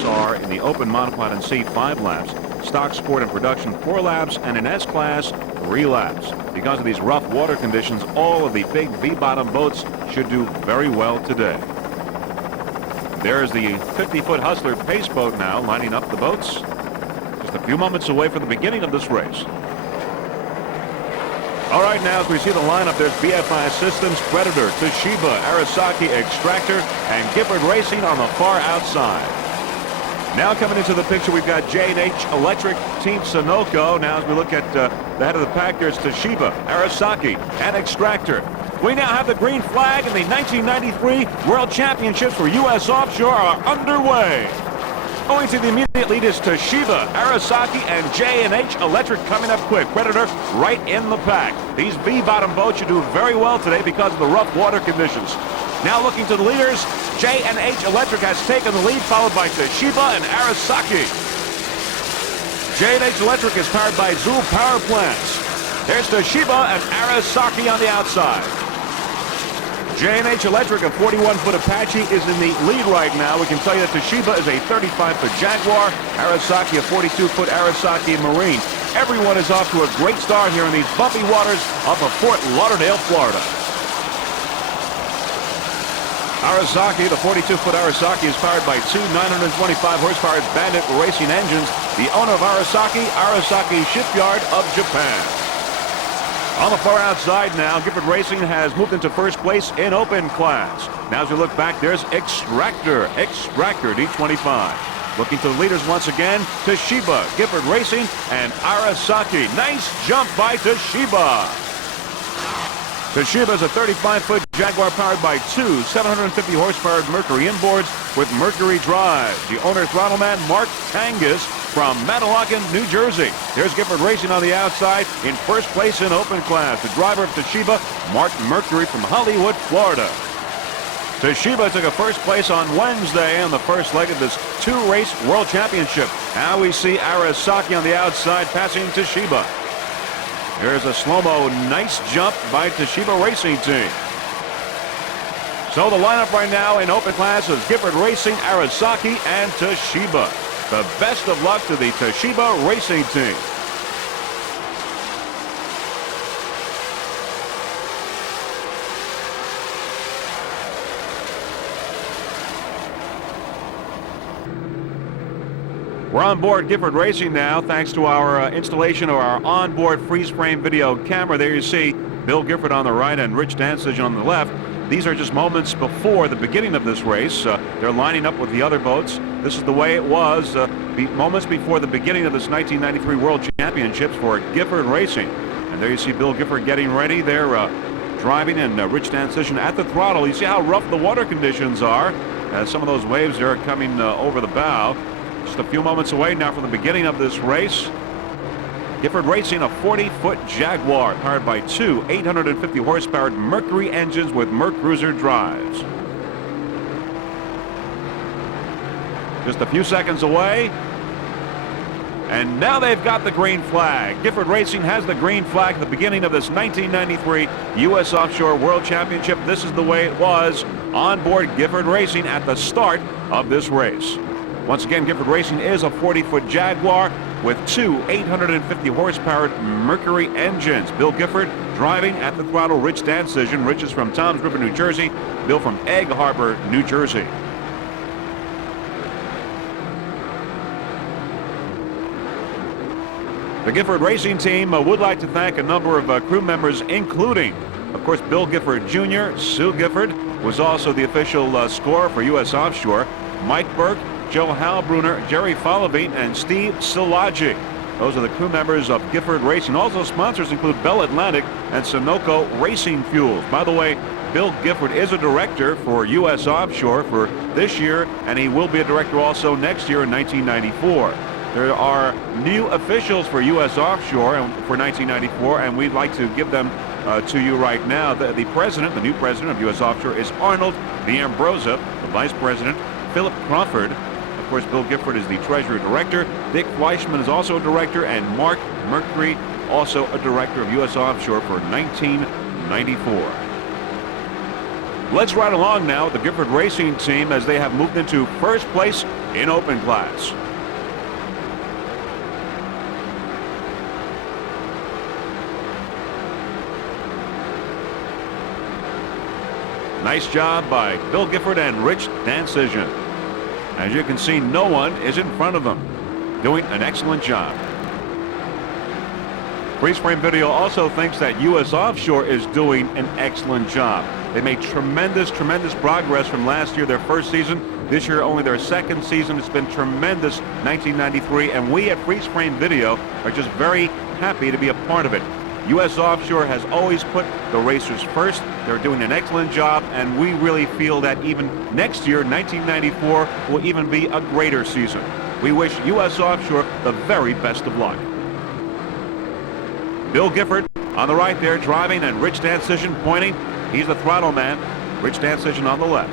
are in the open monopod and C 5 laps, stock sport and production 4 laps, and in S class 3 laps. Because of these rough water conditions, all of the big V-bottom boats should do very well today. There's the 50-foot Hustler pace boat now lining up the boats. Just a few moments away from the beginning of this race. All right, now as we see the lineup, there's BFI Systems, Predator, Toshiba, Arasaki, Extractor, and Gifford Racing on the far outside. Now coming into the picture, we've got J&H Electric, Team Sunoco. Now as we look at the head of the pack, there's Toshiba, Arasaki, and Extractor. We now have the green flag, and the 1993 World Championships for U.S. Offshore are underway. Going to the immediate lead is Toshiba, Arasaki, and J&H Electric coming up quick. Predator right in the pack. These V-bottom boats should do very well today because of the rough water conditions. Now looking to the leaders, J&H Electric has taken the lead, followed by Toshiba and Arasaki. J&H Electric is powered by Zool power plants. There's Toshiba and Arasaki on the outside. J&H Electric, a 41-foot Apache, is in the lead right now. We can tell you that Toshiba is a 35-foot Jaguar, Arasaki a 42-foot Arasaki Marine. Everyone is off to a great start here in these bumpy waters off of Fort Lauderdale, Florida. Arasaki, the 42-foot Arasaki, is powered by two 925-horsepower Bandit racing engines. The owner of Arasaki, Arasaki Shipyard of Japan. On the far outside now, Gifford Racing has moved into first place in open class. Now as we look back, there's Extractor D25. Looking to the leaders once again, Toshiba, Gifford Racing, and Arasaki. Nice jump by Toshiba. Toshiba is a 35-foot Jaguar powered by two 750-horsepower Mercury inboards with Mercury drive. The owner throttleman, Mark Tangus from Manalagan, New Jersey. There's Gifford Racing on the outside in first place in open class. The driver of Toshiba, Mark Mercury from Hollywood, Florida. Toshiba took a first place on Wednesday in the first leg of this two-race World Championship. Now we see Arasaki on the outside passing Toshiba. Here's a slow-mo, nice jump by Toshiba Racing Team. So the lineup right now in open class is Gifford Racing, Arasaki, and Toshiba. The best of luck to the Toshiba Racing Team. We're on board Gifford Racing now, thanks to our installation of our onboard freeze-frame video camera. There you see Bill Gifford on the right and Rich Dansage on the left. These are just moments before the beginning of this race. They're lining up with the other boats. This is the way it was moments before the beginning of this 1993 World Championships for Gifford Racing. And there you see Bill Gifford getting ready. They're driving, and Rich Dansage at the throttle. You see how rough the water conditions are. Some of those waves are coming over the bow. Just a few moments away now from the beginning of this race. Gifford Racing, a 40-foot Jaguar powered by two 850-horsepower Mercury engines with Mercruiser drives. Just a few seconds away. And now they've got the green flag. Gifford Racing has the green flag at the beginning of this 1993 U.S. Offshore World Championship. This is the way it was on board Gifford Racing at the start of this race. Once again, Gifford Racing is a 40-foot Jaguar with two 850-horsepower Mercury engines. Bill Gifford driving at the throttle. Rich Dansage. Rich is from Toms River, New Jersey. Bill from Egg Harbor, New Jersey. The Gifford Racing Team would like to thank a number of crew members, including, of course, Bill Gifford Jr. Sue Gifford was also the official scorer for U.S. Offshore. Mike Burke, Joe Halbrunner, Jerry Followbeat, and Steve Szilagyi. Those are the crew members of Gifford Racing. Also sponsors include Bell Atlantic and Sunoco Racing Fuels. By the way, Bill Gifford is a director for U.S. Offshore for this year, and he will be a director also next year in 1994. There are new officials for U.S. Offshore for 1994, and we'd like to give them to you right now. The new president of U.S. Offshore is Arnold D'Ambrosa. The vice president, Philip Crawford. Of course, Bill Gifford is the treasurer director. Dick Fleischman is also a director, and Mark Mercury, also a director of U.S. Offshore for 1994. Let's ride along now with the Gifford Racing Team as they have moved into first place in open class. Nice job by Bill Gifford and Rich Dancision. As you can see, no one is in front of them, doing an excellent job. Freeze frame video also thinks that U.S. Offshore is doing an excellent job. They made tremendous progress from last year, their first season. This year, only their second season. It's been tremendous, 1993, and we at Freeze frame video are just very happy to be a part of it. U.S. Offshore has always put the racers first. They're doing an excellent job, and we really feel that even next year, 1994, will even be a greater season. We wish U.S. Offshore the very best of luck. Bill Gifford on the right there driving, and Rich Dancision pointing. He's the throttle man. Rich Dancision on the left.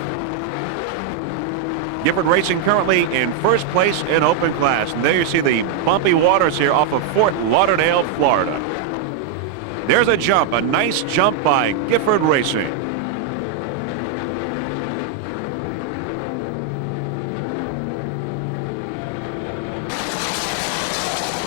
Gifford Racing currently in first place in open class. And there you see the bumpy waters here off of Fort Lauderdale, Florida. There's a jump, a nice jump by Gifford Racing.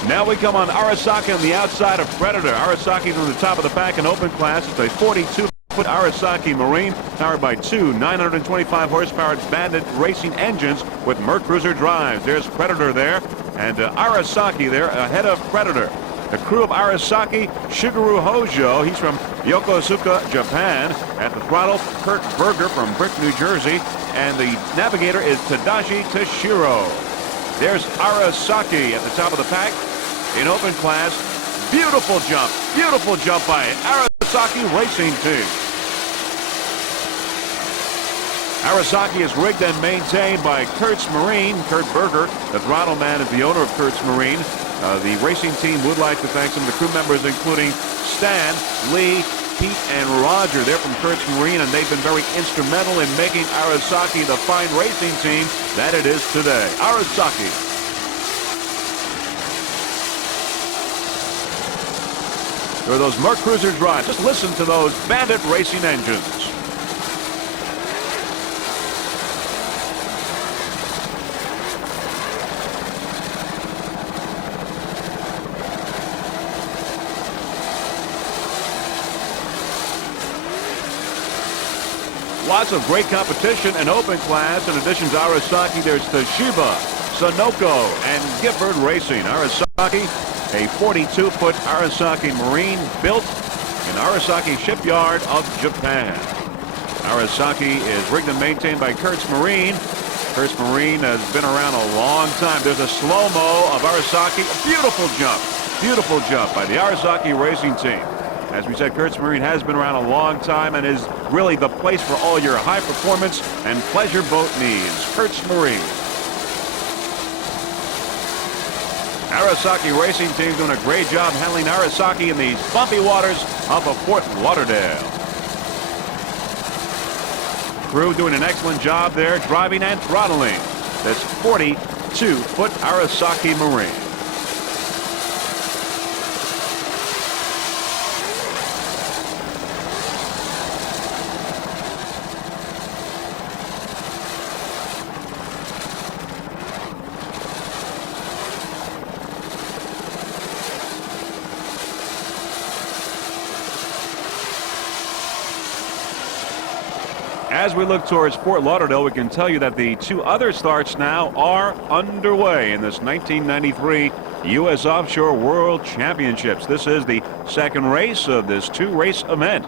Now we come on Arasaki on the outside of Predator. Arasaki's on the top of the pack in open class. It's a 42-foot Arasaki Marine powered by two 925 horsepower Bandit racing engines with Mercruiser drives. There's Predator there, and Arasaki there ahead of Predator. The crew of Arasaki, Shigeru Hojo, he's from Yokosuka, Japan. At the throttle, Kurt Berger from Brick, New Jersey. And the navigator is Tadashi Toshiro. There's Arasaki at the top of the pack in open class. Beautiful jump by Arasaki Racing Team. Arasaki is rigged and maintained by Kurtz Marine. Kurt Berger, the throttle man, is the owner of Kurtz Marine. The racing team would like to thank some of the crew members, including Stan, Lee, Pete, and Roger. They're from Kurtz Marine, and they've been very instrumental in making Arasaki the fine racing team that it is today. Arasaki. There are those Mercruiser drives. Just listen to those Bandit racing engines. Lots of great competition in open class. In addition to Arasaki, there's Toshiba, Sonoko, and Gifford Racing. Arasaki, a 42-foot Arasaki Marine built in Arasaki Shipyard of Japan. Arasaki is rigged and maintained by Kurtz Marine. Kurtz Marine has been around a long time. There's a slow-mo of Arasaki. A beautiful jump by the Arasaki Racing Team. As we said, Kurtz Marine has been around a long time and is really the place for all your high performance and pleasure boat needs. Kurtz Marine. Arasaki Racing Team doing a great job handling Arasaki in these bumpy waters off of Fort Lauderdale. Crew doing an excellent job there, driving and throttling this 42-foot Arasaki Marine. As we look towards Fort Lauderdale, we can tell you that the two other starts now are underway in this 1993 U.S. Offshore World Championships. This is the second race of this two-race event.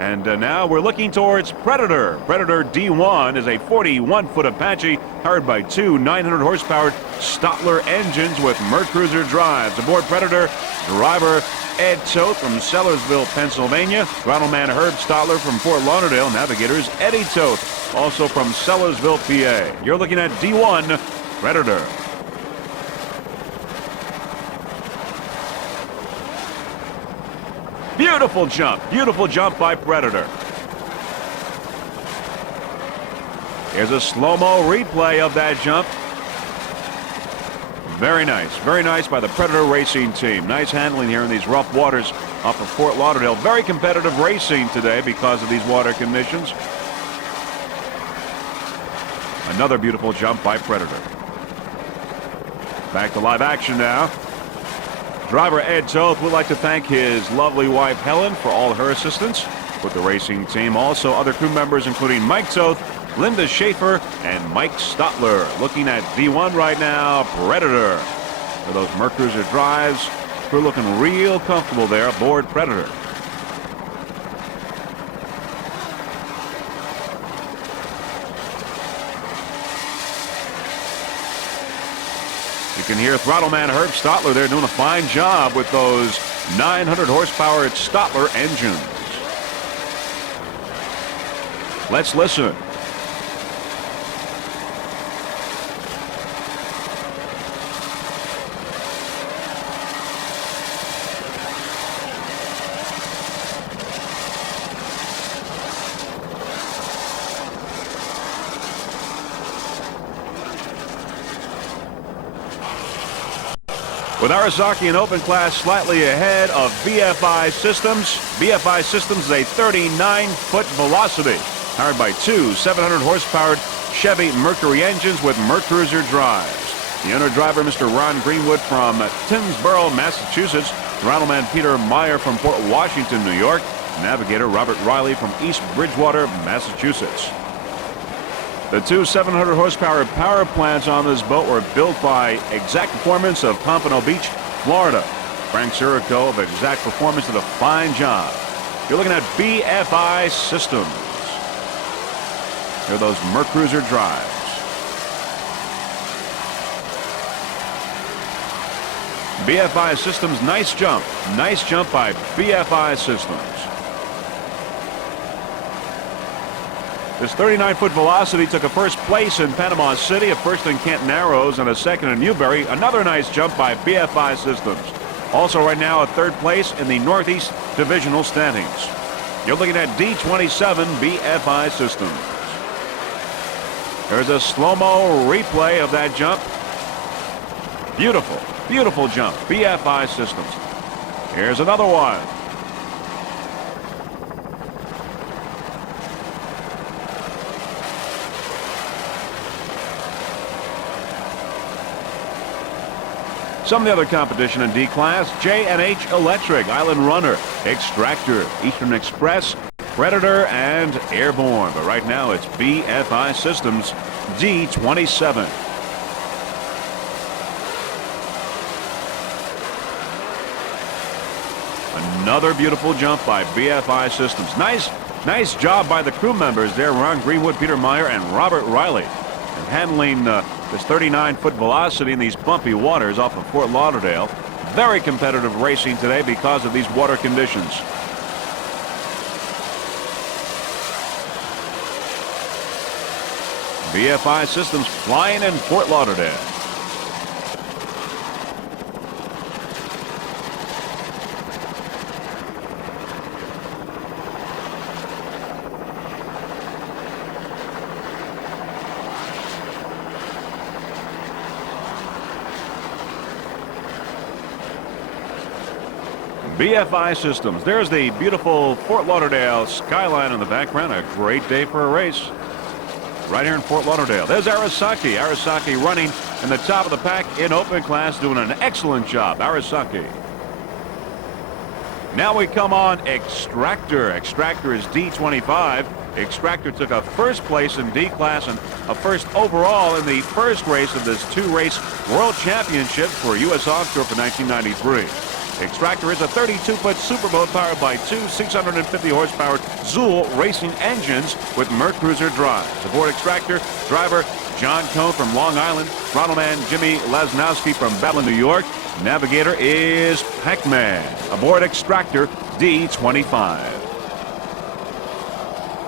And now we're looking towards Predator. Predator D1 is a 41-foot Apache powered by two 900-horsepower Stotler engines with Mercruiser drives. Aboard Predator, driver Ed Toth from Sellersville, Pennsylvania. Throttle man Herb Stotler from Fort Lauderdale. Navigator is Eddie Toth, also from Sellersville, PA. You're looking at D1 Predator. Beautiful jump by Predator. Here's a slow-mo replay of that jump. Very nice by the Predator Racing Team. Nice handling here in these rough waters off of Fort Lauderdale. Very competitive racing today because of these water conditions. Another beautiful jump by Predator. Back to live action now. Driver Ed Toth would like to thank his lovely wife Helen for all her assistance with the racing team. Also, other crew members including Mike Toth, Linda Schaefer, and Mike Stotler. Looking at D1 right now, Predator. For those Mercruiser drives, we're looking real comfortable there aboard Predator. You can hear throttle man Herb Stotler there doing a fine job with those 900 horsepower Stotler engines. Let's listen. With Arisaki in open class slightly ahead of BFI Systems. BFI Systems is a 39-foot Velocity, powered by two 700 horsepower Chevy Mercury engines with Mercruiser drives. The owner-driver, Mr. Ron Greenwood from Tinsboro, Massachusetts. Rattleman Peter Meyer from Port Washington, New York. Navigator Robert Riley from East Bridgewater, Massachusetts. The two 700 horsepower power plants on this boat were built by Exact Performance of Pompano Beach, Florida. Frank Sirico of Exact Performance did a fine job. You're looking at BFI Systems. Here are those Mercruiser drives. BFI Systems, nice jump. Nice jump by BFI Systems. This 39-foot Velocity took a first place in Panama City, a first in Canton Narrows, and a second in Newberry. Another nice jump by BFI Systems. Also right now a third place in the Northeast Divisional standings. You're looking at D27 BFI Systems. There's a slow-mo replay of that jump. Beautiful, beautiful jump. BFI Systems. Here's another one. Some of the other competition in D-Class: J&H Electric, Island Runner, Extractor, Eastern Express, Predator, and Airborne. But right now it's BFI Systems, D27. Another beautiful jump by BFI Systems. Nice job by the crew members there, Ron Greenwood, Peter Meyer, and Robert Riley, and handling this 39-foot Velocity in these bumpy waters off of Fort Lauderdale. Very competitive racing today because of these water conditions. BFI Systems flying in Fort Lauderdale. BFI Systems. There's the beautiful Fort Lauderdale skyline in the background. A great day for a race right here in Fort Lauderdale. There's Arisaki. Arisaki running in the top of the pack in open class, doing an excellent job. Arisaki. Now we come on Extractor. Extractor is D25. Extractor took a first place in D class and a first overall in the first race of this two-race World Championship for U.S. Offshore for 1993. Extractor is a 32-foot superboat powered by two 650 horsepower Zool racing engines with Mercruiser drives. Aboard Extractor, driver John Cohn from Long Island, throttleman Jimmy Lasnowski from Babylon, New York. Navigator is Pac-Man. Aboard Extractor, D25.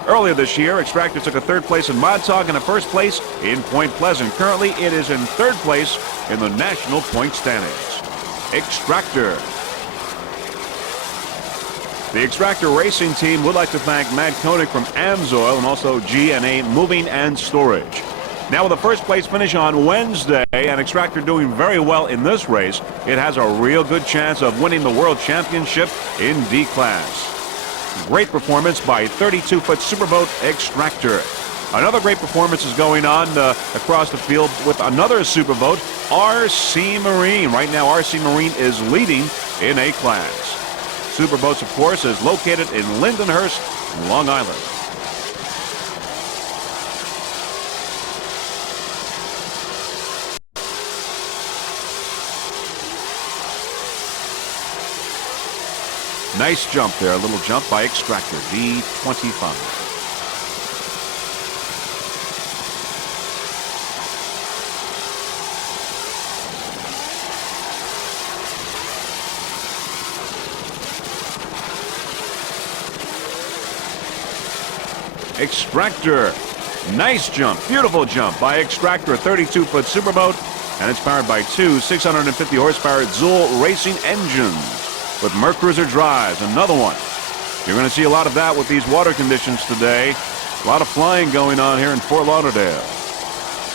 Earlier this year, Extractor took a third place in Montauk and a first place in Point Pleasant. Currently, it is in third place in the national point standings. Extractor. The Extractor racing team would like to thank Matt Koenig from Amsoil and also G&A Moving and Storage. Now with a first place finish on Wednesday and Extractor doing very well in this race, it has a real good chance of winning the World Championship in D class. Great performance by 32-foot superboat Extractor. Another great performance is going on across the field with another superboat, RC Marine. Right now, RC Marine is leading in A class. Superboats, of course, is located in Lindenhurst, Long Island. Nice jump there, a little jump by Extractor, D25. Extractor, nice jump, beautiful jump by Extractor, 32-foot superboat, and it's powered by two 650 horsepower Zool racing engines with Mercruiser drives. Another one. You're going to see a lot of that with these water conditions today. A lot of flying going on here in Fort Lauderdale.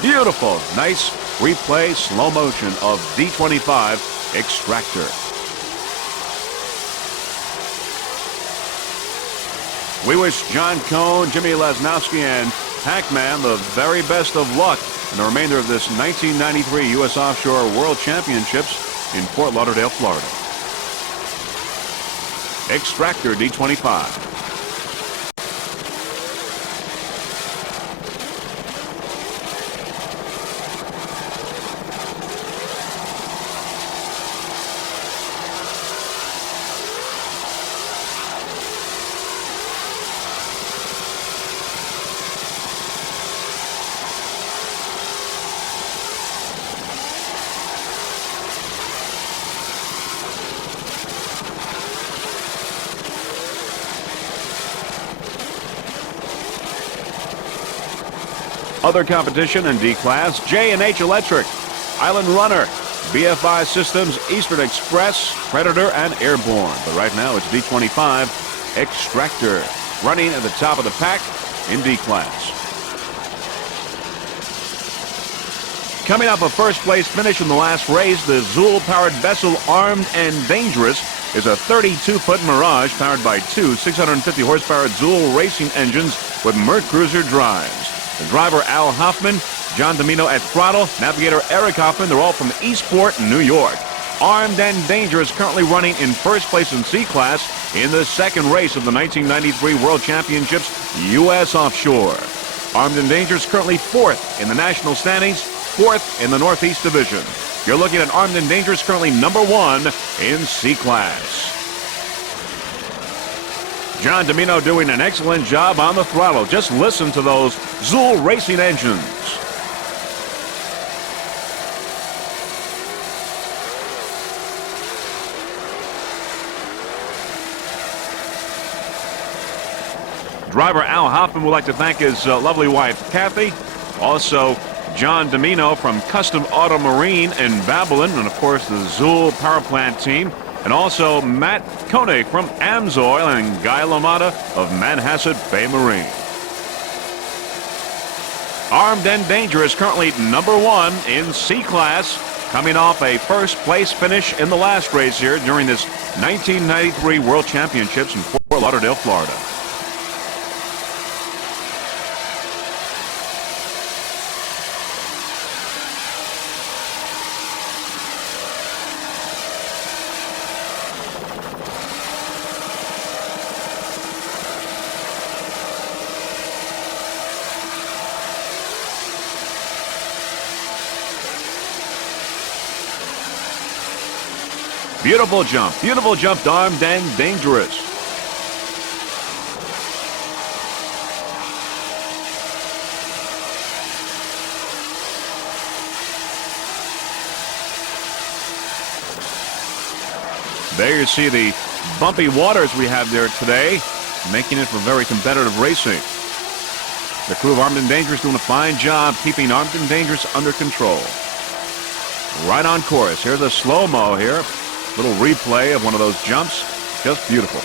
Beautiful, nice replay, slow motion of D25 Extractor. We wish John Cohn, Jimmy Lesnowski, and Pac-Man the very best of luck in the remainder of this 1993 U.S. Offshore World Championships in Fort Lauderdale, Florida. Extractor, D25. Other competition in D-Class, J&H Electric, Island Runner, BFI Systems, Eastern Express, Predator, and Airborne. But right now it's D25 Extractor, running at the top of the pack in D-Class. Coming up, a first-place finish in the last race, the Zool-powered vessel Armed and Dangerous is a 32-foot Mirage powered by two 650 horsepower Zool racing engines with Mercruiser drives. The driver, Al Hoffman, John Domino at throttle, navigator Eric Hoffman, they're all from Eastport, New York. Armed and Dangerous currently running in first place in C-Class in the second race of the 1993 World Championships U.S. Offshore. Armed and Dangerous currently fourth in the national standings, fourth in the Northeast Division. You're looking at Armed and Dangerous currently number one in C-Class. John Domino doing an excellent job on the throttle. Just listen to those Zool racing engines. Driver Al Hoffman would like to thank his lovely wife, Kathy. Also, John Domino from Custom Auto Marine in Babylon, and of course the Zool Power Plant team. And also Matt Koenig from Amsoil and Guy LaMotta of Manhasset Bay Marine. Armed and Dangerous currently number one in C-Class, coming off a first-place finish in the last race here during this 1993 World Championships in Fort Lauderdale, Florida. Beautiful jump, Armed and Dangerous. There you see the bumpy waters we have there today, making it for very competitive racing. The crew of Armed and Dangerous doing a fine job keeping Armed and Dangerous under control. Right on course. Here's a slow-mo here. Little replay of one of those jumps. Just beautiful.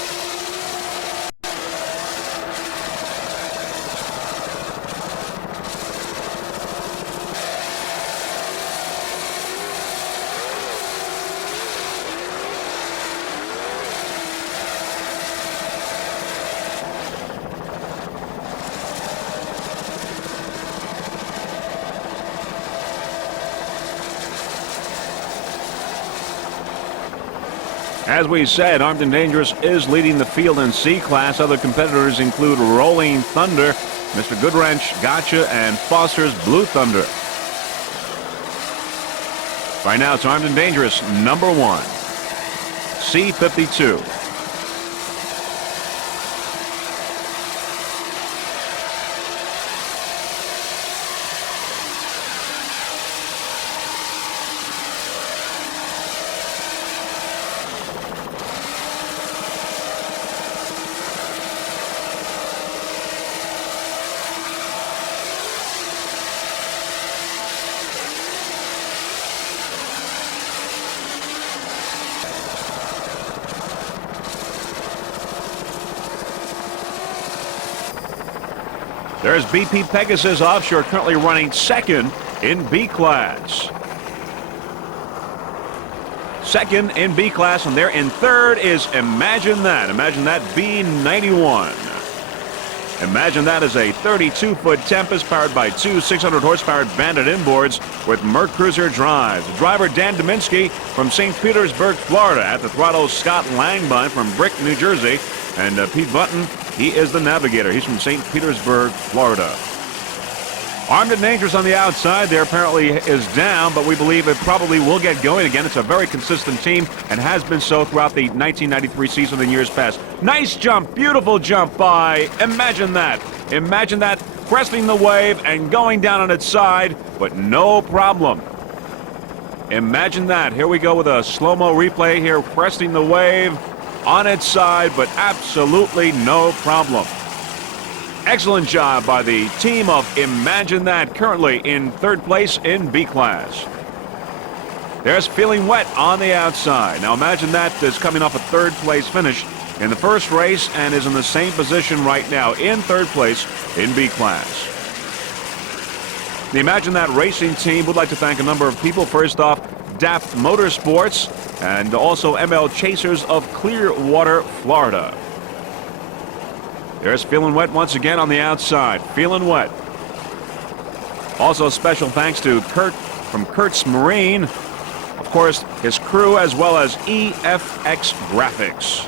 As we said, Armed and Dangerous is leading the field in C-Class. Other competitors include Rolling Thunder, Mr. Goodwrench, Gotcha, and Foster's Blue Thunder. Right now, it's Armed and Dangerous, number 1, C-52. There's BP Pegasus Offshore, currently running second in B class. Second in B class, and there in third is Imagine That. Imagine That B91. Imagine That is a 32-foot Tempest powered by two 600-horsepower Bandit inboards with Mercruiser drives. The driver, Dan Dominski from St. Petersburg, Florida. At the throttle, Scott Langbine from Brick, New Jersey. And Pete Button, he is the navigator. He's from St. Petersburg, Florida. Armed and Dangerous on the outside. There apparently is down, but we believe it probably will get going again. It's a very consistent team and has been so throughout the 1993 season and years past. Nice jump, beautiful jump by Imagine That. Imagine That cresting the wave and going down on its side, but no problem. Imagine That. Here we go with a slow-mo replay here, cresting the wave on its side, but absolutely no problem. Excellent job by the team of Imagine That, currently in third place in B class. There's Feeling Wet on the outside. Now Imagine That is coming off a third place finish in the first race and is in the same position right now in third place in B class. The Imagine That racing team would like to thank a number of people. First off, Daft Motorsports and also ML Chasers of Clearwater, Florida. There's Feeling Wet once again on the outside. Feeling Wet. Also special thanks to Kurt from Kurt's Marine. Of course, his crew, as well as EFX Graphics.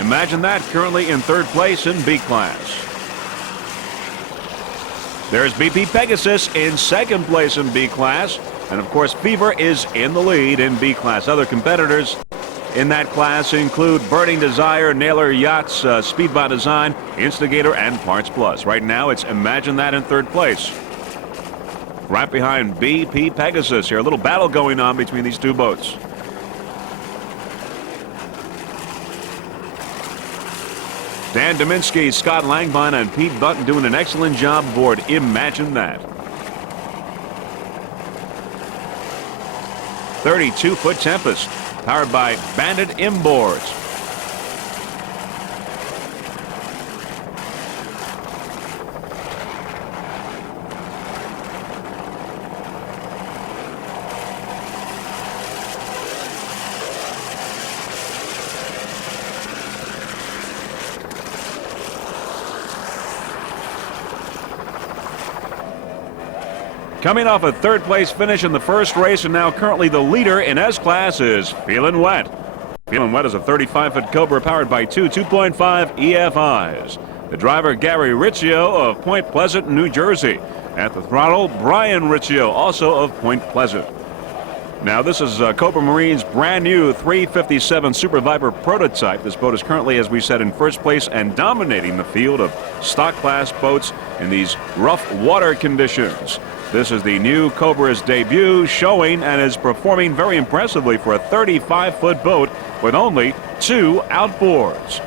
Imagine That currently in third place in B class. There's BP Pegasus in second place in B class. And of course, Fever is in the lead in B class. Other competitors in that class include Burning Desire, Naylor Yachts, Speedbot Design, Instigator, and Parts Plus. Right now, it's Imagine That in third place. Right behind BP Pegasus here. A little battle going on between these two boats. Dan Dominski, Scott Langbine, and Pete Button doing an excellent job aboard Imagine That. 32-foot Tempest, powered by Bandit inboards. Coming off a third place finish in the first race and now currently the leader in S-Class is Feeling Wet. Feeling Wet is a 35-foot Cobra powered by two 2.5 EFIs. The driver, Gary Riccio of Point Pleasant, New Jersey. At the throttle, Brian Riccio, also of Point Pleasant. Now this is Cobra Marine's brand new 357 Super Viper prototype. This boat is currently, as we said, in first place and dominating the field of stock class boats in these rough water conditions. This is the new Cobra's debut, showing and is performing very impressively for a 35-foot boat with only two outboards.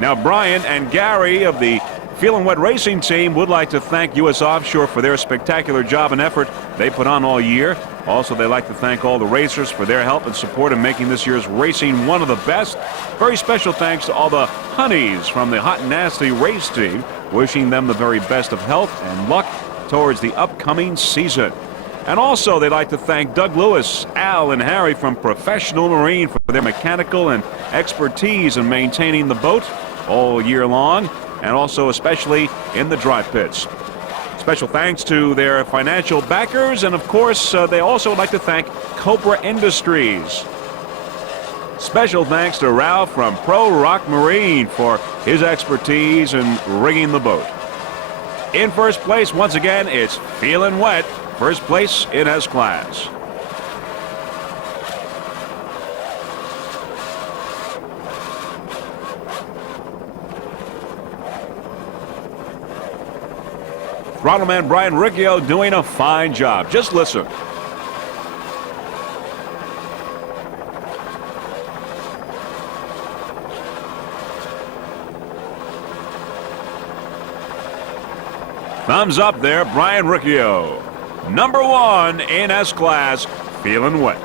Now Brian and Gary of the Feeling Wet Racing team would like to thank U.S. Offshore for their spectacular job and effort they put on all year. Also, they'd like to thank all the racers for their help and support in making this year's racing one of the best. Very special thanks to all the honeys from the Hot and Nasty race team, wishing them the very best of health and luck towards the upcoming season. And also, they'd like to thank Doug Lewis, Al, and Harry from Professional Marine for their mechanical and expertise in maintaining the boat all year long, and also especially in the dry pits. Special thanks to their financial backers, and of course, they also would like to thank Cobra Industries. Special thanks to Ralph from Pro Rock Marine for his expertise in rigging the boat. In first place, once again, it's Feelin' Wet, first place in S-Class. Throttleman Brian Riccio doing a fine job. Just listen. Thumbs up there, Brian Riccio. Number 1 in S-Class, Feelin' Wet.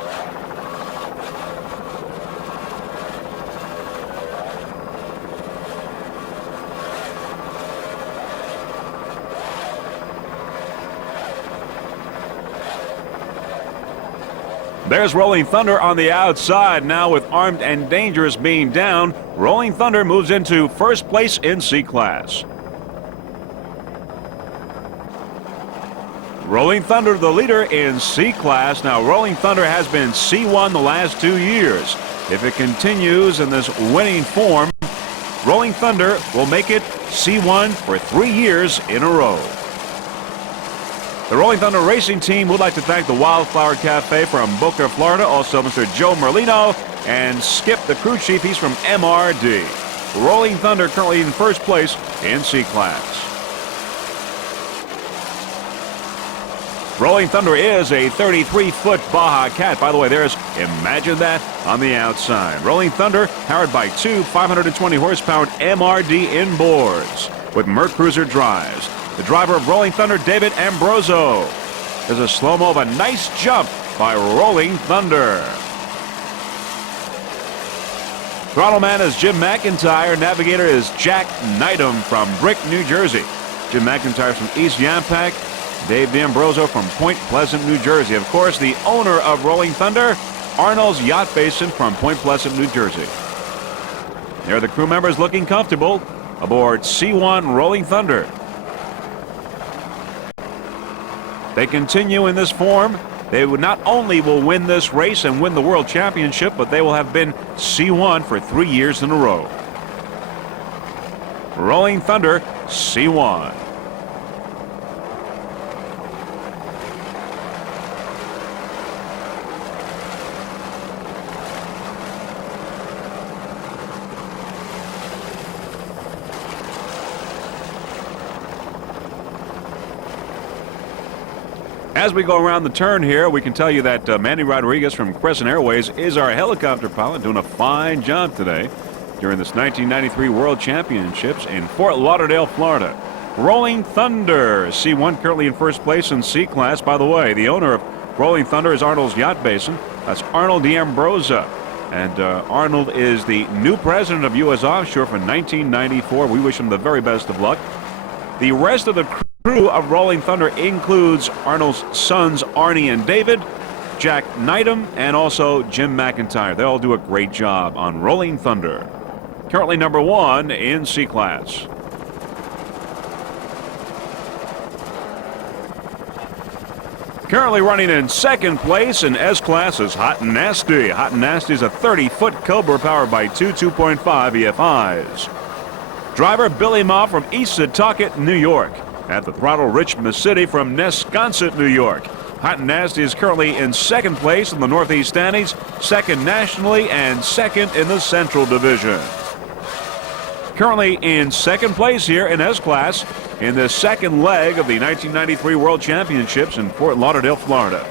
There's Rolling Thunder on the outside now with Armed and Dangerous being down. Rolling Thunder moves into first place in C-Class. Rolling Thunder, the leader in C-Class. Now, Rolling Thunder has been C1 the last 2 years. If it continues in this winning form, Rolling Thunder will make it C1 for 3 years in a row. The Rolling Thunder racing team would like to thank the Wildflower Cafe from Boca, Florida. Also, Mr. Joe Merlino and Skip, the crew chief. He's from MRD. Rolling Thunder currently in first place in C-Class. Rolling Thunder is a 33-foot Baja Cat. By the way, there's, imagine that, on the outside. Rolling Thunder powered by 2 520-horsepower MRD inboards with Merc Cruiser drives. The driver of Rolling Thunder, David Ambroso. There's a slow-mo of a nice jump by Rolling Thunder. Throttleman is Jim McIntyre. Navigator is Jack Needham from Brick, New Jersey. Jim McIntyre from East Yampac. Dave D'Ambroso from Point Pleasant, New Jersey. Of course, the owner of Rolling Thunder, Arnold's Yacht Basin from Point Pleasant, New Jersey. There are the crew members looking comfortable aboard C1 Rolling Thunder. They continue in this form. They would not only will win this race and win the World Championship, but they will have been C1 for 3 years in a row. Rolling Thunder, C1. As we go around the turn here, we can tell you that Manny Rodriguez from Crescent Airways is our helicopter pilot, doing a fine job today during this 1993 World Championships in Fort Lauderdale, Florida. Rolling Thunder, C1 currently in first place in C-Class. By the way, the owner of Rolling Thunder is Arnold's Yacht Basin. That's Arnold D'Ambrosa. And Arnold is the new president of U.S. Offshore for 1994. We wish him the very best of luck. The rest of the crew of Rolling Thunder includes Arnold's sons Arnie and David, Jack Needham, and also Jim McIntyre. They all do a great job on Rolling Thunder. Currently number 1 in C-Class. Currently running in second place in S-Class is Hot and Nasty. Hot and Nasty is a 30-foot Cobra powered by 2 2.5 EFIs. Driver Billy Ma from East Setauket, New York. At the throttle, Rich Masidi from Nesconset, New York. Hot and Nasty is currently in second place in the Northeast Standings, second nationally, and second in the Central Division. Currently in second place here in S-Class in the second leg of the 1993 World Championships in Fort Lauderdale, Florida.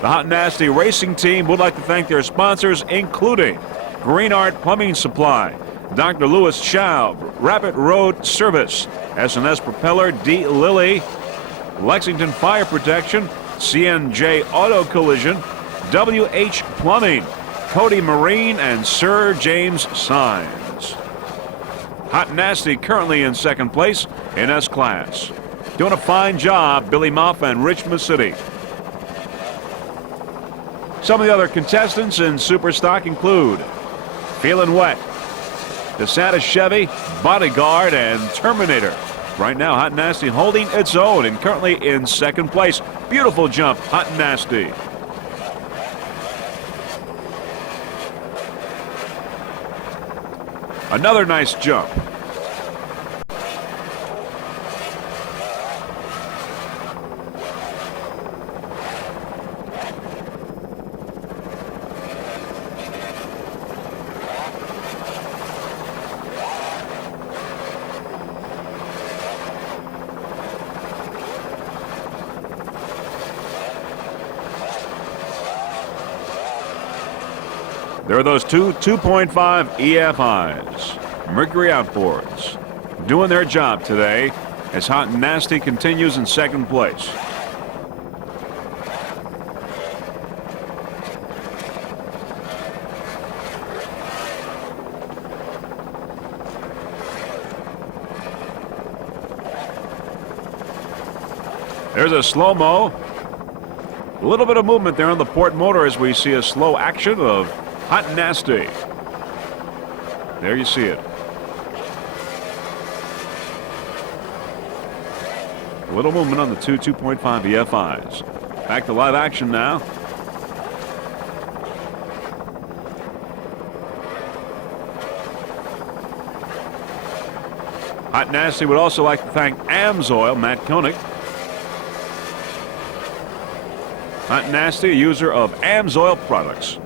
The Hot and Nasty racing team would like to thank their sponsors, including Green Art Plumbing Supply, Dr. Louis Schaub, Rapid Road Service, S&S Propeller, D. Lilly, Lexington Fire Protection, CNJ Auto Collision, WH Plumbing, Cody Marine, and Sir James Signs. Hot and Nasty currently in second place in S-Class. Doing a fine job, Billy Moff and Rich Masidi. Some of the other contestants in Super Stock include Feelin' Wet, DeSantis Chevy, Bodyguard, and Terminator. Right now, Hot and Nasty holding its own and currently in second place. Beautiful jump, Hot and Nasty. Another nice jump. There are those two 2.5 EFIs, Mercury outboards, doing their job today as Hot and Nasty continues in second place. There's a slow-mo. A little bit of movement there on the port motor as we see a slow action of Hot and Nasty. There you see it. A little movement on the two 2.5 EFIs. Back to live action now. Hot and Nasty would also like to thank AMSOIL, Matt Koenig. Hot and Nasty, a user of AMSOIL products.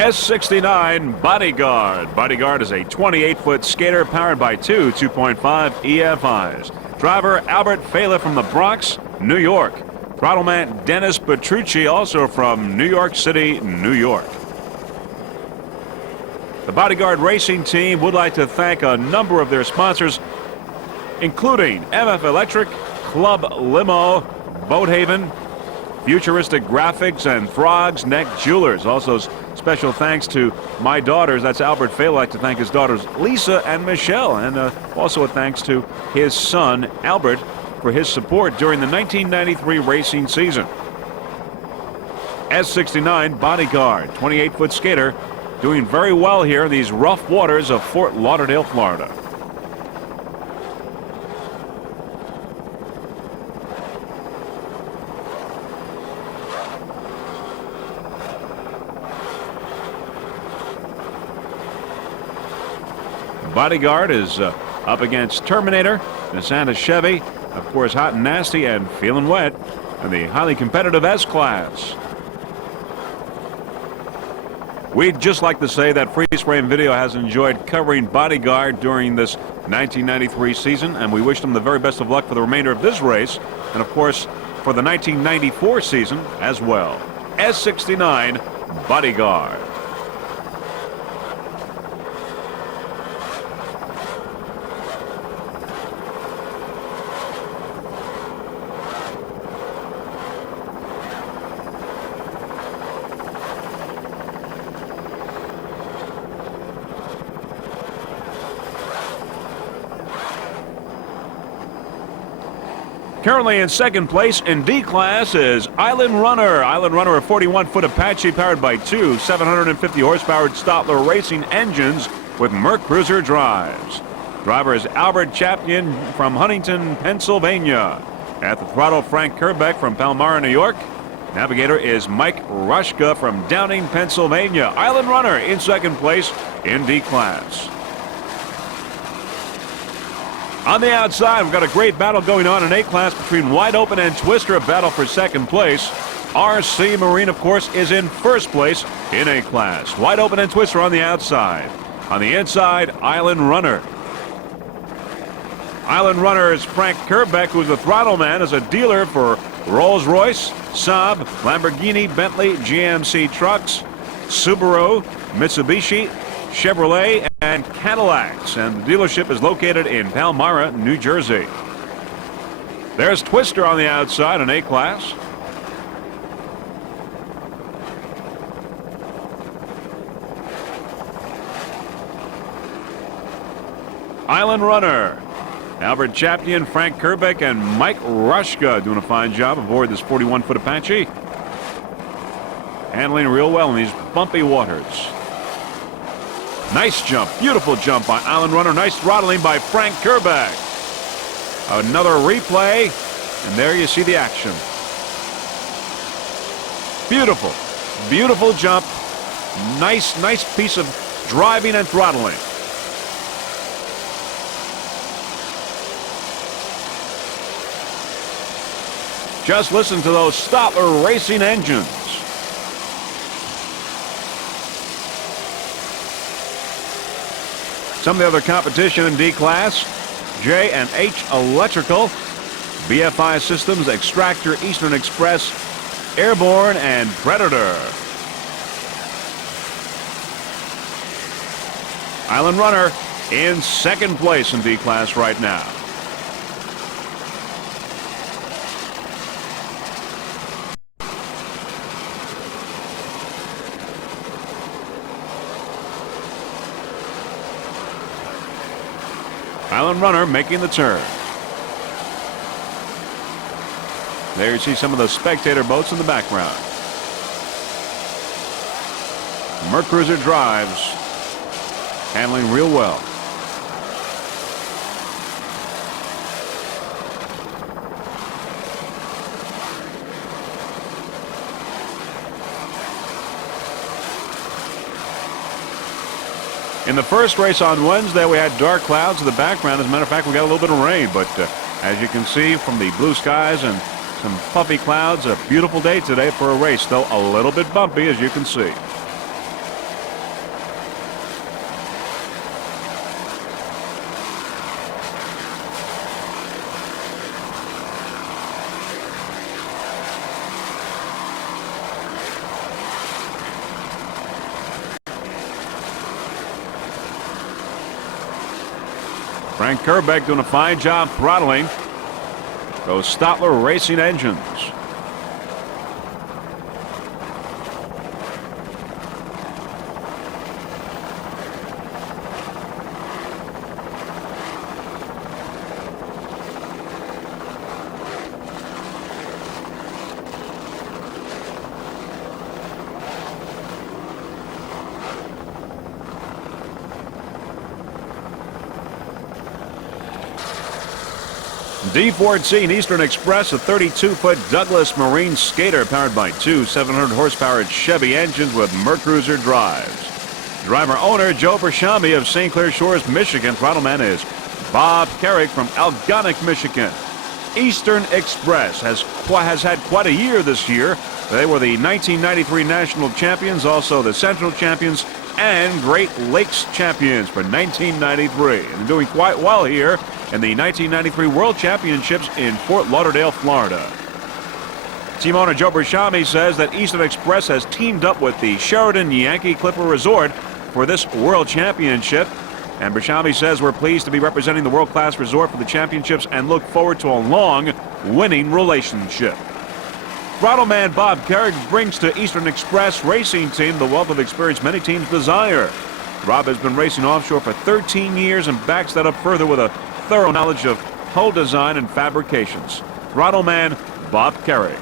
S69 Bodyguard. Bodyguard is a 28-foot skater powered by two 2.5 EFIs. Driver Albert Fela from the Bronx, New York. Throttleman Dennis Petrucci, also from New York City, New York. The Bodyguard Racing Team would like to thank a number of their sponsors, including MF Electric, Club Limo, Boathaven, Futuristic Graphics, and Throgs Neck Jewelers. Also, special thanks to my daughters. That's Albert Fela. I'd like to thank his daughters Lisa and Michelle, and also a thanks to his son Albert for his support during the 1993 racing season. S69 Bodyguard, 28-foot skater, doing very well here in these rough waters of Fort Lauderdale, Florida. Bodyguard is up against Terminator, Nissan Chevy, of course Hot and Nasty, and Feeling Wet, and the highly competitive S-Class. We'd just like to say that Freeze Frame Video has enjoyed covering Bodyguard during this 1993 season, and we wish them the very best of luck for the remainder of this race, and of course for the 1994 season as well. S69 Bodyguard. Currently in second place in D class is Island Runner. Island Runner, a 41-foot Apache powered by two 750 horsepower Stotler racing engines with Merc Cruiser drives. Driver is Albert Chapman from Huntington, Pennsylvania. At the throttle, Frank Kerbeck from Palmyra, New York. Navigator is Mike Rushka from Downing, Pennsylvania. Island Runner in second place in D class. On the outside, we've got a great battle going on in A-Class between Wide Open and Twister, a battle for second place. RC Marine, of course, is in first place in A-Class. Wide Open and Twister on the outside. On the inside, Island Runner. Island Runner is Frank Kerbeck, who's the throttle man, as a dealer for Rolls-Royce, Saab, Lamborghini, Bentley, GMC trucks, Subaru, Mitsubishi, Chevrolet, and Cadillacs, and the dealership is located in Palmyra, New Jersey. There's Twister on the outside in A-Class. Island Runner, Albert Chapman, Frank Kerbeck, and Mike Rushka doing a fine job aboard this 41-foot Apache. handling real well in these bumpy waters. Nice jump, beautiful jump by Island Runner. Nice throttling by Frank Kerbeck. Another replay, and there you see the action. Beautiful, beautiful jump. Nice piece of driving and throttling. Just listen to those Stotler racing engines. Some of the other competition in D class: J and H Electrical, BFI Systems, Extractor, Eastern Express, Airborne, and Predator. Island Runner in second place in D class right now. Island Runner making the turn. There you see some of the spectator boats in the background. Mercruiser drives, handling real well. In the first race on Wednesday, we had dark clouds in the background. As a matter of fact, we got a little bit of rain, but as you can see from the blue skies and some puffy clouds, a beautiful day today for a race, though a little bit bumpy, as you can see. Frank Kerbeck doing a fine job throttling those Stotler racing engines. D14 Eastern Express, a 32-foot Douglas Marine skater powered by two 700-horsepower Chevy engines with Mercruiser drives. Driver owner Joe Bershami of St. Clair Shores, Michigan. Throttleman is Bob Carrick from Algonac, Michigan. Eastern Express has had quite a year this year. They were the 1993 national champions, also the Central champions and Great Lakes champions for 1993. And doing quite well here in the 1993 World Championships in Fort Lauderdale, Florida. Team owner Joe Bershami says that Eastern Express has teamed up with the Sheraton Yankee Clipper Resort for this World Championship. And Bershami says we're pleased to be representing the world-class resort for the championships and look forward to a long winning relationship. Throttleman Bob Carrick brings to Eastern Express racing team the wealth of experience many teams desire. Rob has been racing offshore for 13 years and backs that up further with a thorough knowledge of hull design and fabrications. Throttleman Bob Carrick.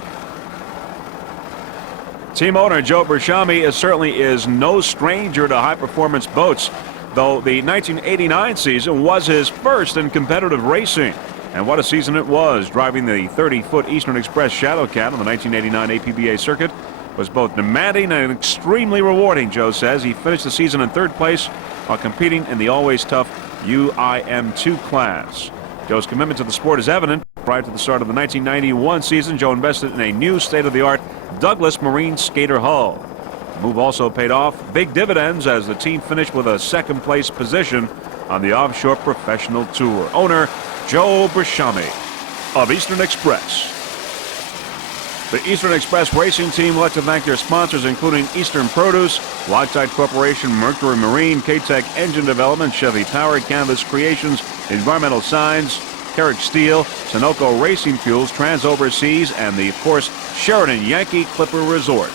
Team owner Joe Bershami certainly is no stranger to high-performance boats, though the 1989 season was his first in competitive racing. And what a season it was. Driving the 30-foot Eastern Express Shadowcat on the 1989 APBA circuit was both demanding and extremely rewarding, Joe says. He finished the season in third place while competing in the always tough UIM2 class. Joe's commitment to the sport is evident. Prior to the start of the 1991 season, Joe invested in a new state-of-the-art Douglas Marine skater hull. The move also paid off big dividends as the team finished with a second-place position on the Offshore Professional Tour. Owner Joe Bershami of Eastern Express. The Eastern Express racing team would like to thank their sponsors, including Eastern Produce, Loctite Corporation, Mercury Marine, K-Tech Engine Development, Chevy Power, Canvas Creations, Environmental Signs, Carrick Steel, Sunoco Racing Fuels, Trans Overseas, and the, of course, Sheraton Yankee Clipper Resort.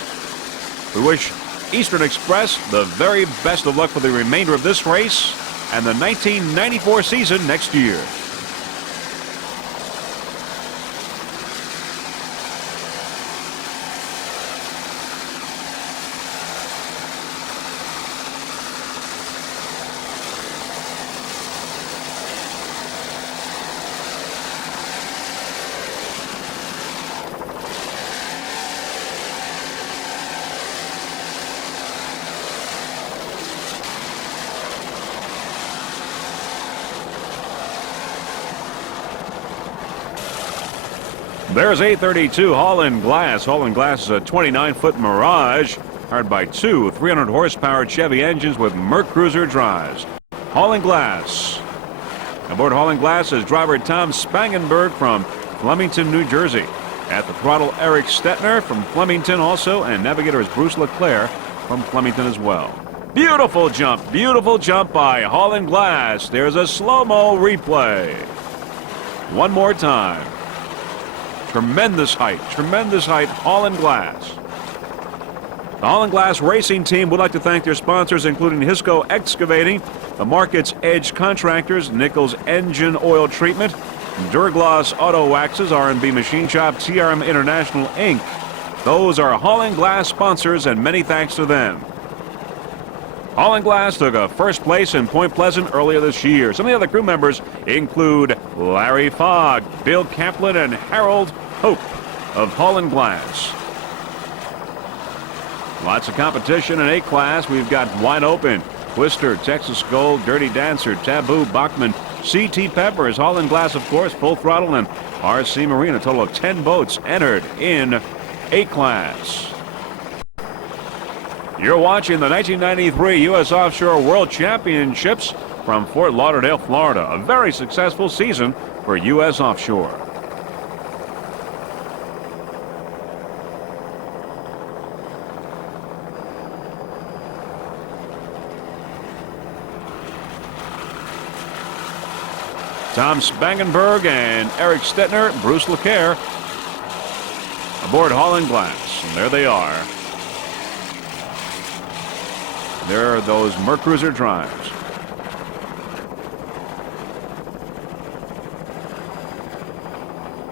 We wish Eastern Express the very best of luck for the remainder of this race and the 1994 season next year. There's 832 Holland Glass. Holland Glass is a 29-foot Mirage, powered by two 300-horsepower Chevy engines with Mercruiser drives. Holland Glass. Aboard Holland Glass is driver Tom Spangenberg from Flemington, New Jersey. At the throttle, Eric Stetner from Flemington also, and navigator is Bruce LeClaire from Flemington as well. Beautiful jump by Holland Glass. There's a slow-mo replay. One more time. Tremendous height, Holland Glass. The Holland Glass racing team would like to thank their sponsors, including Hisco Excavating, the Market's Edge Contractors, Nichols Engine Oil Treatment, Durglass Auto Waxes, R&B Machine Shop, TRM International, Inc. Those are Holland Glass sponsors, and many thanks to them. Holland Glass took a first place in Point Pleasant earlier this year. Some of the other crew members include Larry Fogg, Bill Kaplan, and Harold Hope of Holland Glass. Lots of competition in A-Class. We've got Wide Open, Twister, Texas Gold, Dirty Dancer, Taboo, Bachman, C.T. Peppers, Holland Glass, of course, Full Throttle, and R.C. Marine. A total of 10 boats entered in A-Class. You're watching the 1993 U.S. Offshore World Championships from Fort Lauderdale, Florida. A very successful season for U.S. Offshore. Tom Spangenberg and Eric Stetner, Bruce LeClaire aboard Holland Glass. And there they are. There are those Mercruiser drives.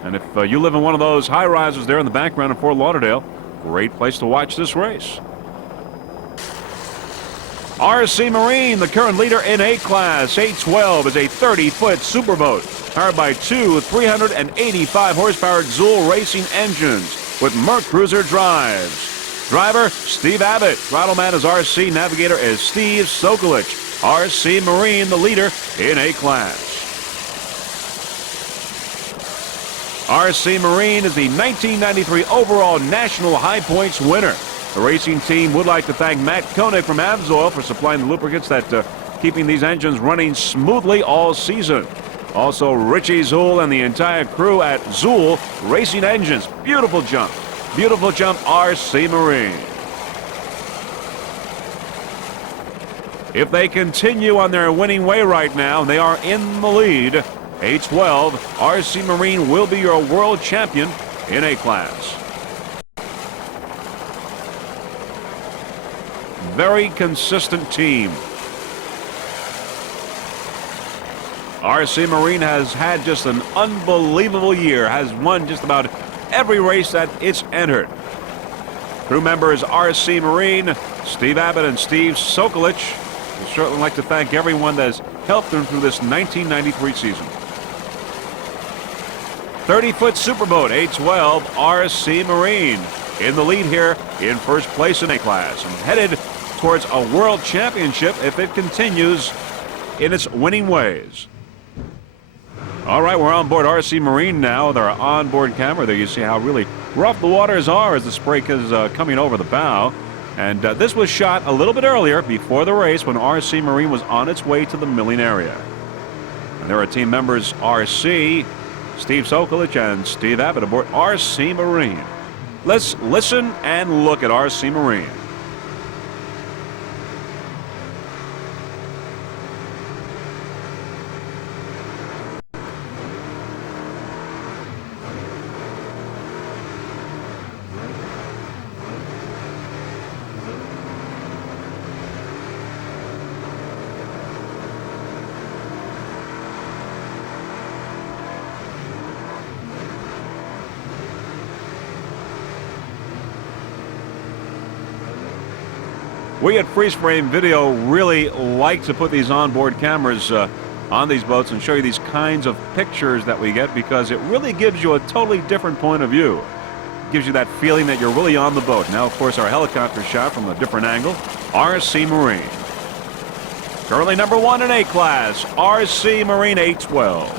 And if you live in one of those high rises there in the background of Fort Lauderdale, great place to watch this race. RC Marine, the current leader in A-Class. 812 is a 30-foot superboat powered by two 385-horsepower Zool racing engines with Mercruiser drives. Driver, Steve Abbott. Throttle man is RC. Navigator is Steve Sokolich. RC Marine, the leader in A-Class. RC Marine is the 1993 overall National High Points winner. The racing team would like to thank Matt Koenig from Avsoil for supplying the lubricants that keeping these engines running smoothly all season. Also, Richie Zool and the entire crew at Zool Racing Engines. Beautiful jump, RC Marine. If they continue on their winning way right now, they are in the lead. 812, RC Marine will be your world champion in A-Class. Very consistent team. RC Marine has had just an unbelievable year, has won just about every race that it's entered. Crew members RC Marine, Steve Abbott and Steve Sokolich. We'd certainly like to thank everyone that has helped them through this 1993 season. 30-foot superboat, 812 RC Marine. In the lead here in first place in A-Class and headed towards a world championship if it continues in its winning ways. All right, we're on board RC Marine now with our onboard camera. There you see how really rough the waters are as the spray is coming over the bow. And this was shot a little bit earlier before the race when RC Marine was on its way to the milling area. And there are team members RC, Steve Sokolich, and Steve Abbott aboard RC Marine. Let's listen and look at RC Marine. We at Freeze Frame Video really like to put these onboard cameras on these boats and show you these kinds of pictures that we get because it really gives you a totally different point of view. It gives you that feeling that you're really on the boat. Now, of course, our helicopter shot from a different angle. RC Marine. Currently number one in A-Class, RC Marine 812.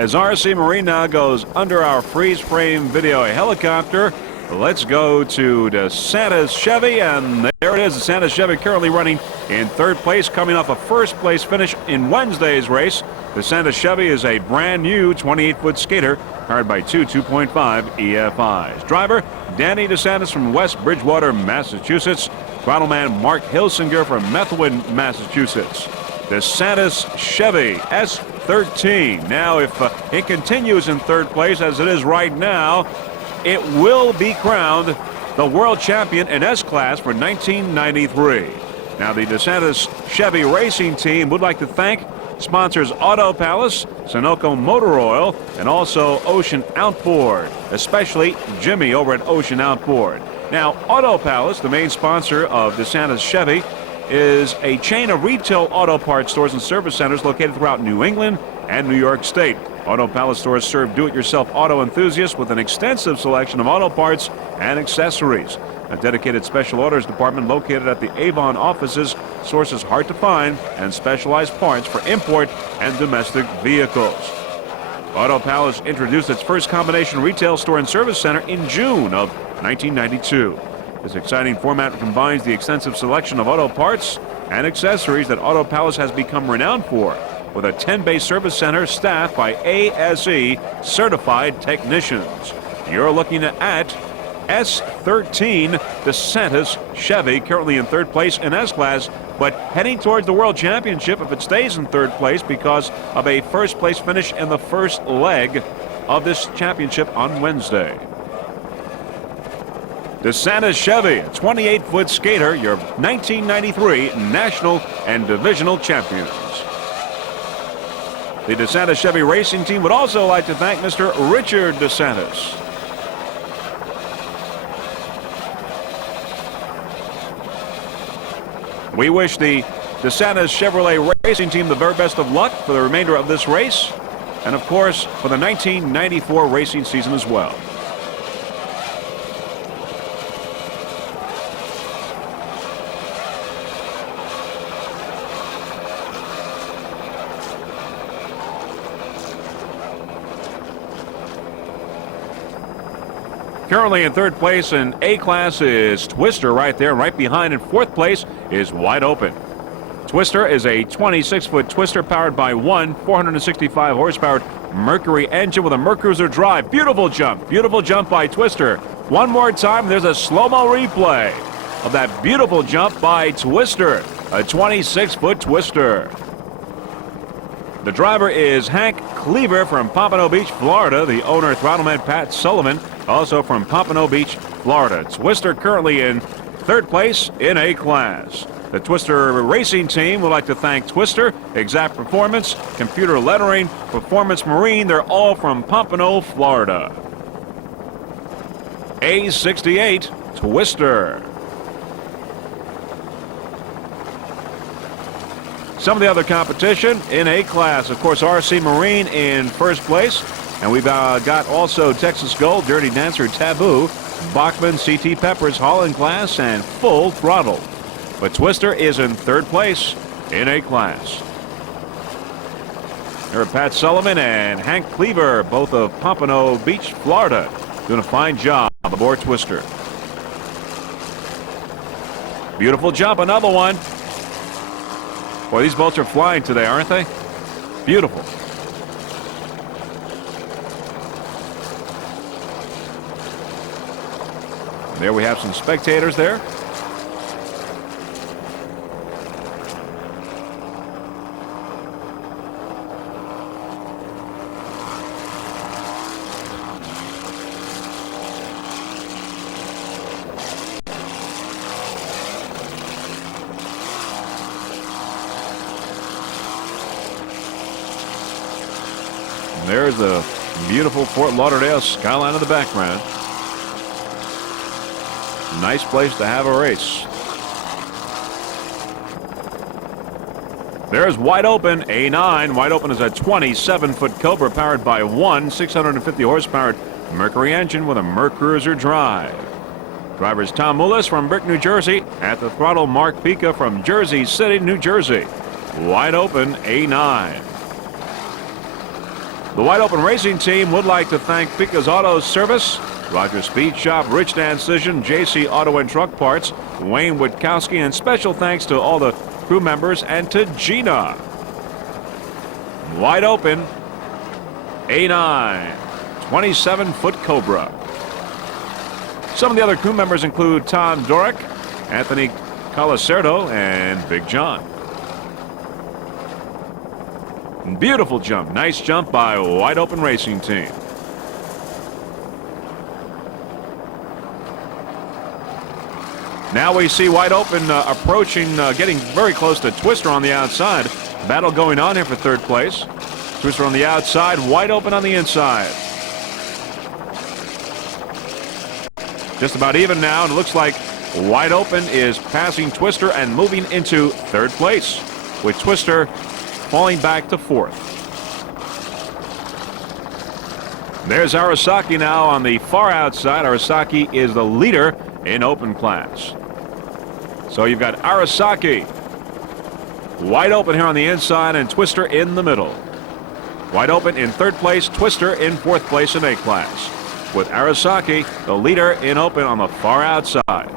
As RC Marine now goes under our freeze frame video helicopter, let's go to DeSantis Chevy, and there it is. DeSantis Chevy currently running in third place, coming off a first place finish in Wednesday's race. DeSantis Chevy is a brand new 28-foot skater powered by two 2.5 EFIs. Driver Danny DeSantis from West Bridgewater, Massachusetts. Throttleman Mark Hilsinger from Methuen, Massachusetts. DeSantis Chevy S13. Now, if it continues in third place as it is right now, it will be crowned the world champion in S-Class for 1993. Now, the DeSantis Chevy racing team would like to thank sponsors Auto Palace, Sunoco Motor Oil, and also Ocean Outboard, especially Jimmy over at Ocean Outboard. Now, Auto Palace, the main sponsor of DeSantis Chevy, is a chain of retail auto parts stores and service centers located throughout New England and New York State. Auto Palace stores serve do-it-yourself auto enthusiasts with an extensive selection of auto parts and accessories. A dedicated special orders department located at the Avon offices sources hard to find and specialized parts for import and domestic vehicles. Auto Palace introduced its first combination retail store and service center in June of 1992. This exciting format combines the extensive selection of auto parts and accessories that Auto Palace has become renowned for, with a 10-bay service center staffed by ASE certified technicians. You're looking at S13 DeSantis Chevy, currently in third place in S-Class, but heading towards the World Championship if it stays in third place because of a first place finish in the first leg of this championship on Wednesday. DeSantis Chevy, a 28-foot skater, your 1993 national and divisional champions. The DeSantis Chevy racing team would also like to thank Mr. Richard DeSantis. We wish the DeSantis Chevrolet racing team the very best of luck for the remainder of this race, and of course for the 1994 racing season as well. Currently in third place in A-Class is Twister right there. Right behind in fourth place is Wide Open. Twister is a 26-foot Twister powered by one 465 horsepower Mercury engine with a Mercruiser drive. Beautiful jump by Twister. One more time, there's a slow-mo replay of that beautiful jump by Twister, a 26-foot Twister. The driver is Hank Cleaver from Pompano Beach, Florida. The owner, Throttleman Pat Sullivan, also from Pompano Beach, Florida. Twister currently in third place in A-Class. The Twister racing team would like to thank Twister, Exact Performance, Computer Lettering, Performance Marine. They're all from Pompano, Florida. A68 Twister. Some of the other competition in A-Class, of course, RC Marine in first place. And we've got also Texas Gold, Dirty Dancer, Taboo, Bachman, CT Peppers, Holland Class, and Full Throttle. But Twister is in third place in A-Class. There are Pat Sullivan and Hank Cleaver, both of Pompano Beach, Florida, doing a fine job aboard Twister. Beautiful jump, another one. Boy, these boats are flying today, aren't they? Beautiful. There we have some spectators there. There's the beautiful Fort Lauderdale skyline in the background. Nice place to have a race. There's Wide Open, A9. Wide Open is a 27-foot Cobra powered by one 650 horsepower Mercury engine with a Mercruiser drive. Driver's Tom Mullis from Brick, New Jersey. At the throttle, Mark Pica from Jersey City, New Jersey. Wide Open, A9. The Wide Open Racing Team would like to thank Pika's Auto Service, Rogers Speed Shop, Rich Decision, JC Auto and Truck Parts, Wayne Witkowski, and special thanks to all the crew members and to Gina. Wide Open, A9, 27-foot Cobra. Some of the other crew members include Tom Dorick, Anthony Colacerdo, and Big John. Beautiful jump. Nice jump by Wide Open Racing Team. Now we see Wide Open approaching, getting very close to Twister on the outside. Battle going on here for third place. Twister on the outside, Wide Open on the inside. Just about even now, and it looks like Wide Open is passing Twister and moving into third place, with Twister falling back to fourth. There's Arasaki now on the far outside. Arasaki is the leader in open class. So you've got Arasaki, Wide Open here on the inside, and Twister in the middle. Wide Open in third place, Twister in fourth place in A class, with Arasaki the leader in open on the far outside.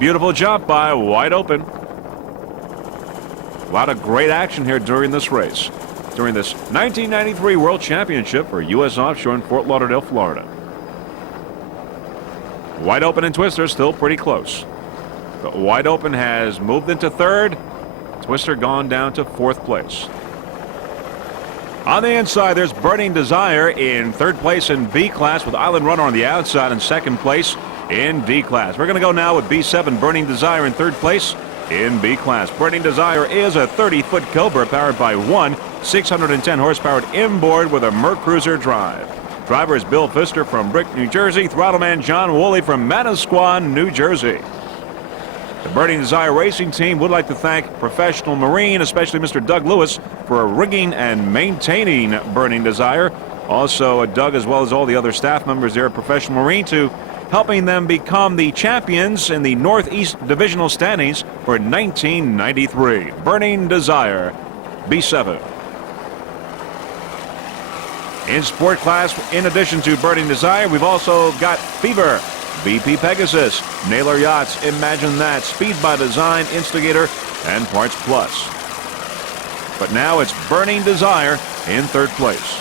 Beautiful jump by Wide Open. A lot of great action here during this race, during this 1993 World Championship for U.S. Offshore in Fort Lauderdale, Florida. Wide Open and Twister still pretty close. But Wide Open has moved into third. Twister gone down to fourth place. On the inside, there's Burning Desire in third place in B class, with Island Runner on the outside in second place in D class. We're going to go now with B7, Burning Desire in third place in B class. Burning Desire is a 30-foot Cobra powered by one 610 horsepower inboard with a Mercruiser drive. Driver is Bill Pfister from Brick, New Jersey. Throttleman John Woolley from Manasquan, New Jersey. The Burning Desire Racing Team would like to thank Professional Marine, especially Mr. Doug Lewis, for rigging and maintaining Burning Desire. Also, Doug, as well as all the other staff members there at Professional Marine, to helping them become the champions in the Northeast Divisional standings for 1993. Burning Desire, B7. In sport class, in addition to Burning Desire, we've also got Fever, BP Pegasus, Naylor Yachts, Imagine That, Speed by Design, Instigator, and Parts Plus. But now it's Burning Desire in third place.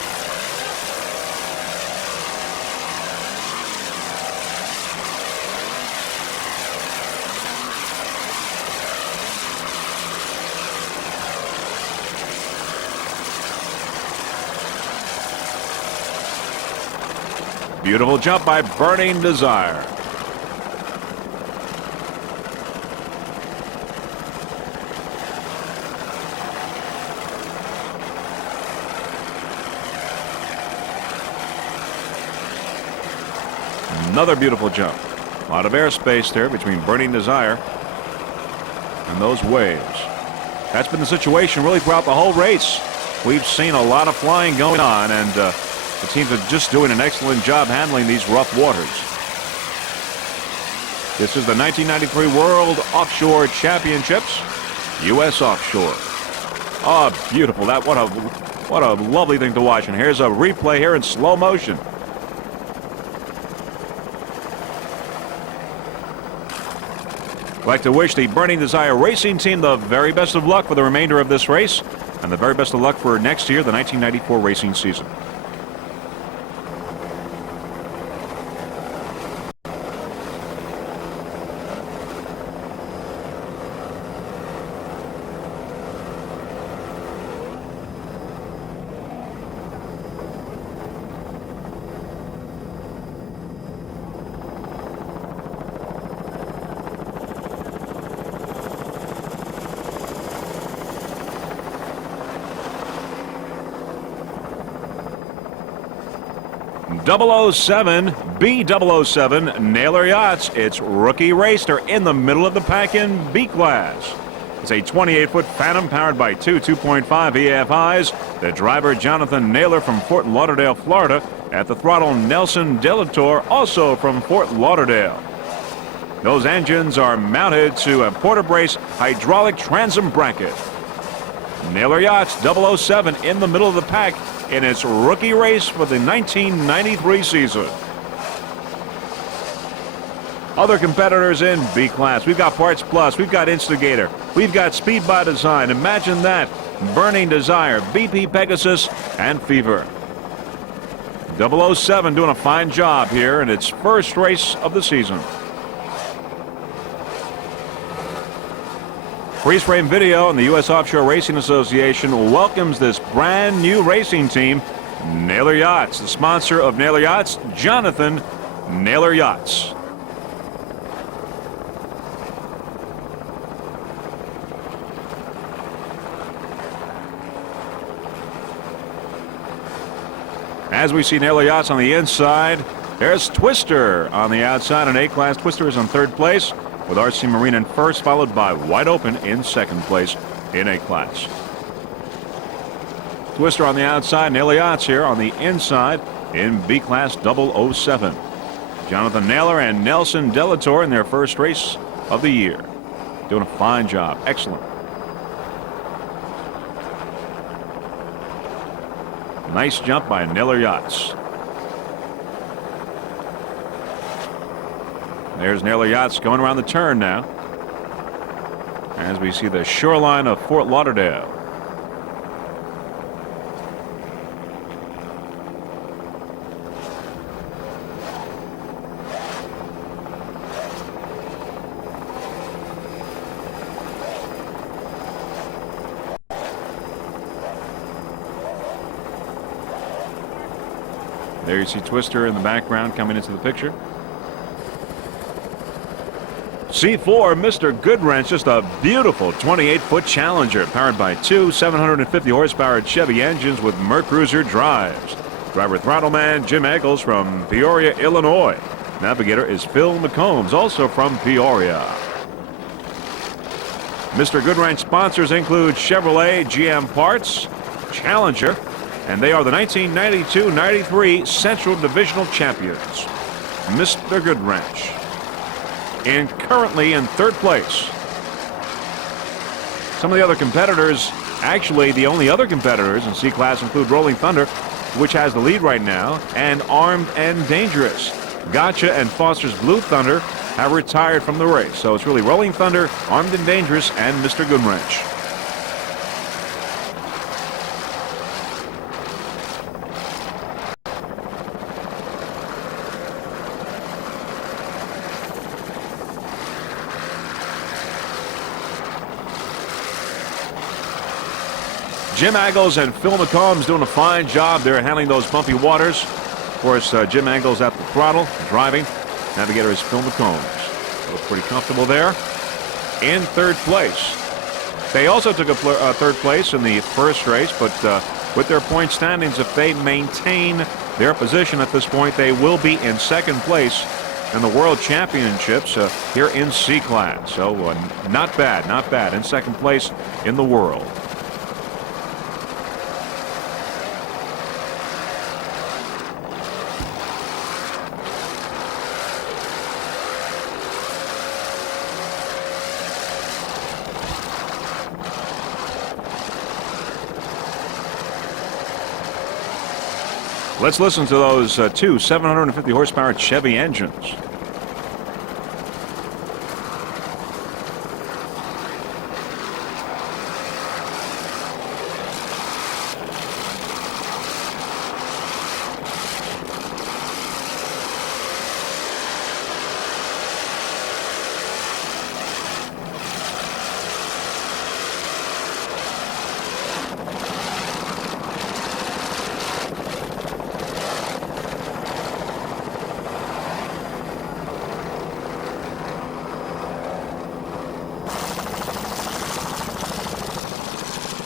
Beautiful jump by Burning Desire. Another beautiful jump. A lot of airspace there between Burning Desire and those waves. That's been the situation really throughout the whole race. We've seen a lot of flying going on, and the teams are just doing an excellent job handling these rough waters. This is the 1993 World Offshore Championships, U.S. Offshore. Oh, beautiful. What a lovely thing to watch. And here's a replay here in slow motion. I'd like to wish the Burning Desire Racing Team the very best of luck for the remainder of this race, and the very best of luck for next year, the 1994 racing season. B007, Naylor Yachts. It's Rookie Racer in the middle of the pack in B class. It's a 28-foot Phantom powered by two 2.5 EFIs. The driver, Jonathan Naylor from Fort Lauderdale, Florida. At the throttle, Nelson Delator, also from Fort Lauderdale. Those engines are mounted to a Porter Brace hydraulic transom bracket. Naylor Yachts 007 in the middle of the pack in its rookie race for the 1993 season. Other competitors in B class. We've got Parts Plus, we've got Instigator, we've got Speed by Design, Imagine That, Burning Desire, BP Pegasus, and Fever. 007 doing a fine job here in its first race of the season. Freeze frame video, and the U.S. Offshore Racing Association welcomes this brand new racing team, Naylor Yachts. The sponsor of Naylor Yachts, Jonathan Naylor Yachts. As we see Naylor Yachts on the inside, there's Twister on the outside. An A-class. Twister is in third place, with RC Marine in first, followed by Wide Open in second place in A-class. Twister on the outside, Naylor Yachts here on the inside in B-class 007. Jonathan Naylor and Nelson Delator in their first race of the year. Doing a fine job. Excellent. Nice jump by Naylor Yachts. There's Naylor Yachts going around the turn now, as we see the shoreline of Fort Lauderdale. There you see Twister in the background coming into the picture. C4, Mr. Goodwrench, just a beautiful 28-foot Challenger powered by two 750 horsepower Chevy engines with Mercruiser drives. Driver Throttleman Jim Eggles from Peoria, Illinois. Navigator is Phil McCombs, also from Peoria. Mr. Goodwrench sponsors include Chevrolet, GM Parts, Challenger, and they are the 1992-93 Central Divisional Champions. Mr. Goodwrench. And currently in third place. Some of the other competitors, actually the only other competitors in C-Class include Rolling Thunder, which has the lead right now, and Armed and Dangerous. Gotcha and Foster's Blue Thunder have retired from the race. So it's really Rolling Thunder, Armed and Dangerous, and Mr. Goodwrench. Jim Eggles and Phil McCombs doing a fine job there handling those bumpy waters. Of course, Jim Eggles at the throttle, driving. Navigator is Phil McCombs. Looks pretty comfortable there. In third place. They also took a third place in the first race, but with their point standings, if they maintain their position at this point, they will be in second place in the World Championships here in C-Class. So not bad, not bad. In second place in the world. Let's listen to those two 750 horsepower Chevy engines.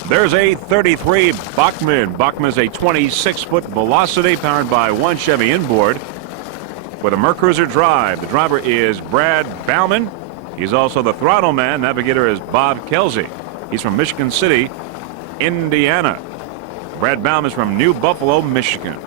There's a 33 Bachmann. Bachmann is a 26-foot Velocity powered by one Chevy inboard with a Mercruiser drive. The driver is Brad Bauman. He's also the throttle man. Navigator is Bob Kelsey. He's from Michigan City, Indiana. Brad Bauman is from New Buffalo, Michigan.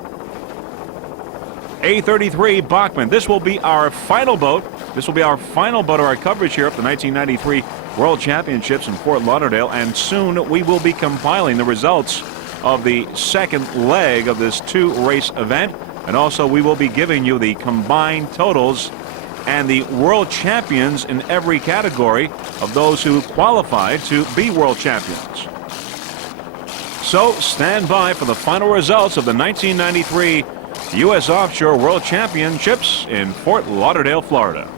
A33 Bachmann. This will be our final boat. This will be our final boat of our coverage here at the 1993 World Championships in Fort Lauderdale, and soon we will be compiling the results of the second leg of this two-race event. And also, we will be giving you the combined totals and the world champions in every category of those who qualified to be world champions. So stand by for the final results of the 1993 U.S. Offshore World Championships in Fort Lauderdale, Florida.